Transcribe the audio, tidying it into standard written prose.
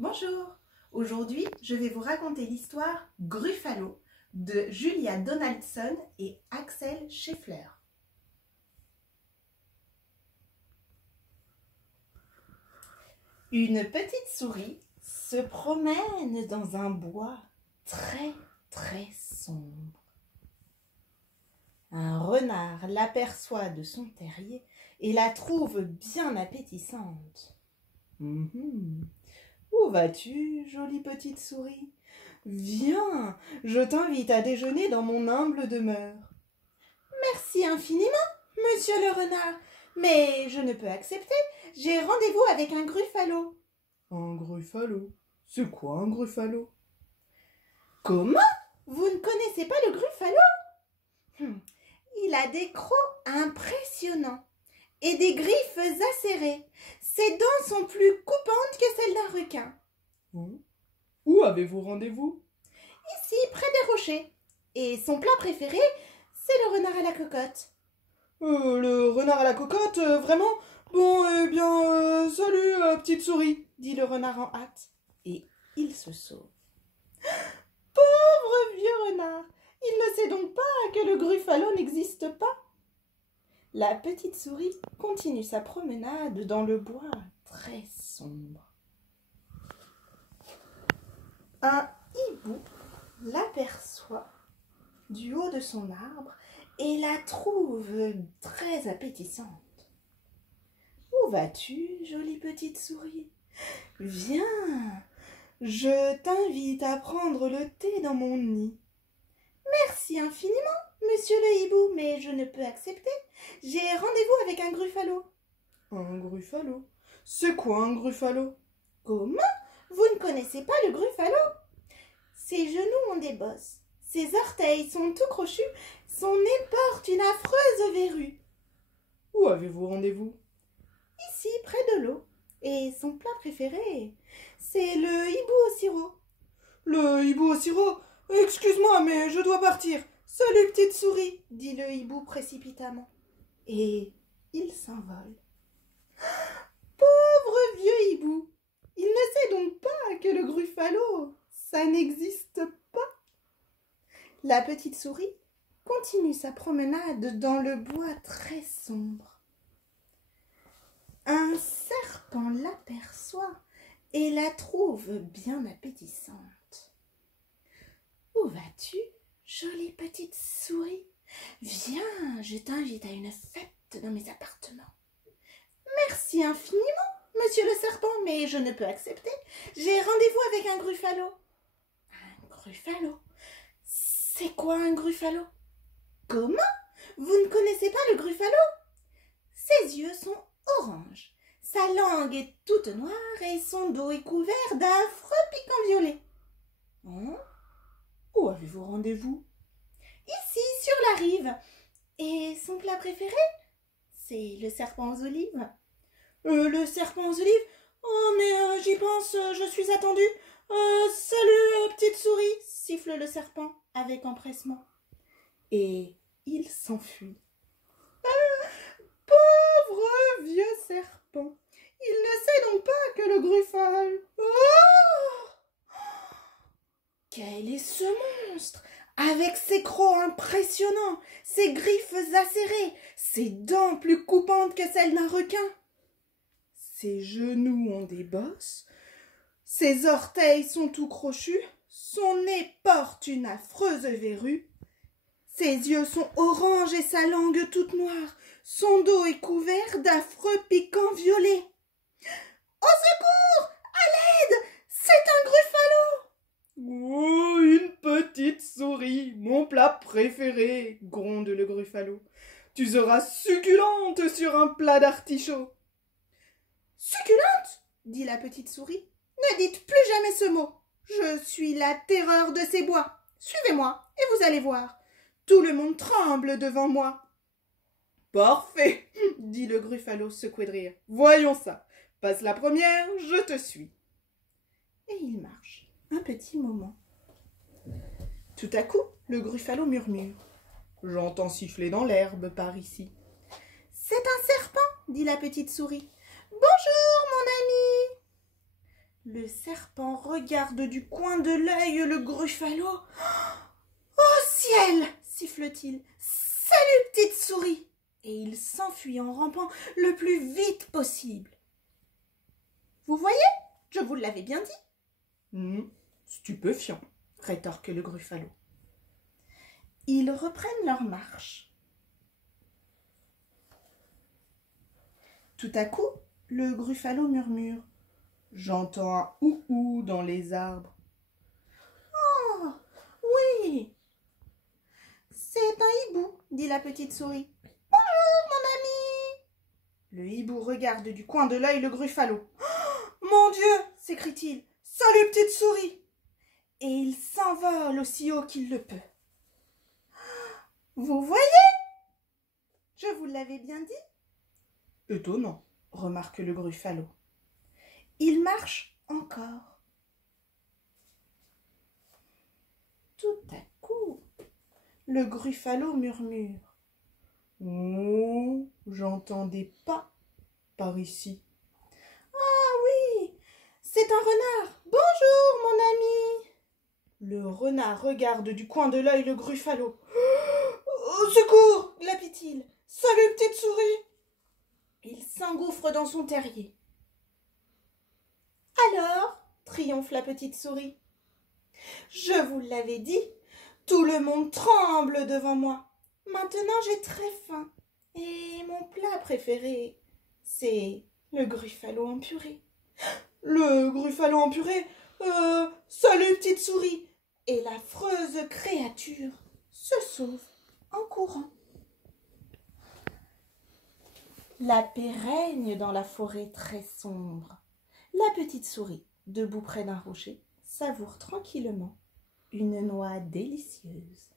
Bonjour, aujourd'hui je vais vous raconter l'histoire Gruffalo de Julia Donaldson et Axel Scheffler. Une petite souris se promène dans un bois très sombre. Un renard l'aperçoit de son terrier et la trouve bien appétissante. Où vas-tu, jolie petite souris? Viens, je t'invite à déjeuner dans mon humble demeure. Merci infiniment, monsieur le renard, mais je ne peux accepter. J'ai rendez-vous avec un gruffalo. Un gruffalo? C'est quoi un gruffalo? Comment? Vous ne connaissez pas le gruffalo? Il a des crocs impressionnants et des griffes acérées. Ses dents sont plus coupantes que celles d'un requin. Où avez-vous rendez-vous? Ici, près des rochers. Et son plat préféré, c'est le renard à la cocotte. Le renard à la cocotte, vraiment? Bon, eh bien, salut, petite souris, dit le renard en hâte. Et il se sauve. Pauvre vieux renard, il ne sait donc pas que le gruffalo n'existe pas. La petite souris continue sa promenade dans le bois très sombre. Un hibou l'aperçoit du haut de son arbre et la trouve très appétissante. Où vas-tu, jolie petite souris? Viens, je t'invite à prendre le thé dans mon nid. Merci infiniment, monsieur le hibou, mais je ne peux accepter. J'ai rendez-vous avec un gruffalo. Un gruffalo? C'est quoi un gruffalo? Comment? Vous ne connaissez pas le gruffalo? Ses genoux ont des bosses, ses orteils sont tout crochus, son nez porte une affreuse verrue. Où avez-vous rendez-vous? Ici, près de l'eau. Et son plat préféré, c'est le hibou au sirop. Le hibou au sirop? Excuse-moi, mais je dois partir. Salut, petite souris, dit le hibou précipitamment. Et il s'envole. Pauvre vieux hibou! Il ne sait donc pas que le gruffalo, ça n'existe pas. La petite souris continue sa promenade dans le bois très sombre. Un serpent l'aperçoit et la trouve bien appétissante. Où vas-tu, jolie petite souris? Viens, je t'invite à une fête dans mes appartements. Merci infiniment, monsieur le serpent, mais je ne peux accepter. J'ai rendez-vous avec un gruffalo. Un gruffalo? C'est quoi un gruffalo? Comment? Vous ne connaissez pas le gruffalo? Ses yeux sont orange, sa langue est toute noire et son dos est couvert d'affreux piquants violets. Où avez-vous rendez-vous? Ici, sur la rive. Et son plat préféré? C'est le serpent aux olives. Le serpent aux olives? Oh, mais j'y pense, je suis attendue. Salut, petite souris, siffle le serpent avec empressement. Et il s'enfuit. Pauvre vieux serpent, il ne sait donc pas que le gruffalo... Oh! Quel est ce monstre? Avec ses crocs impressionnants, ses griffes acérées, ses dents plus coupantes que celles d'un requin. Ses genoux ont des bosses, ses orteils sont tout crochus, son nez porte une affreuse verrue, ses yeux sont orange et sa langue toute noire, son dos est couvert d'affreux piquants violets. Au secours! À l'aide! C'est un gruffalo! Oh, une petite souris, mon plat préféré, gronde le gruffalo. Tu seras succulente sur un plat d'artichaut. Succulente? Dit la petite souris. Ne dites plus jamais ce mot. Je suis la terreur de ces bois. Suivez-moi et vous allez voir. Tout le monde tremble devant moi. Parfait, dit le gruffalo secoué de rire. Voyons ça. Passe la première, je te suis. Et il marche un petit moment. Tout à coup, le gruffalo murmure. J'entends siffler dans l'herbe par ici. C'est un serpent, dit la petite souris. Bonjour, mon ami. Le serpent regarde du coin de l'œil le Gruffalo. « Au ciel !» siffle-t-il. « Salut, petite souris !» Et il s'enfuit en rampant le plus vite possible. Vous voyez, je vous l'avais bien dit. Stupéfiant, rétorque le Gruffalo. Ils reprennent leur marche. Tout à coup, le Gruffalo murmure. J'entends un ou dans les arbres. Oh, oui, c'est un hibou, dit la petite souris. Bonjour, mon ami. Le hibou regarde du coin de l'œil le Gruffalo. Oh, mon Dieu, s'écrie-t-il. Salut, petite souris. Et il s'envole aussi haut qu'il le peut. Vous voyez? Je vous l'avais bien dit. Étonnant, remarque le Gruffalo. Il marche encore. Tout à coup, le Gruffalo murmure. Oh, j'entends des pas par ici. Ah oui, c'est un renard. Bonjour, mon ami. Le renard regarde du coin de l'œil le Gruffalo. Au secours, glapit-il. Salut, petite souris. Il s'engouffre dans son terrier. Alors, triomphe la petite souris. Je vous l'avais dit, tout le monde tremble devant moi. Maintenant, j'ai très faim. Et mon plat préféré, c'est le Gruffalo en purée. Le Gruffalo en purée? Salut, petite souris. Et l'affreuse créature se sauve en courant. La paix règne dans la forêt très sombre. La petite souris, debout près d'un rocher, savoure tranquillement une noix délicieuse.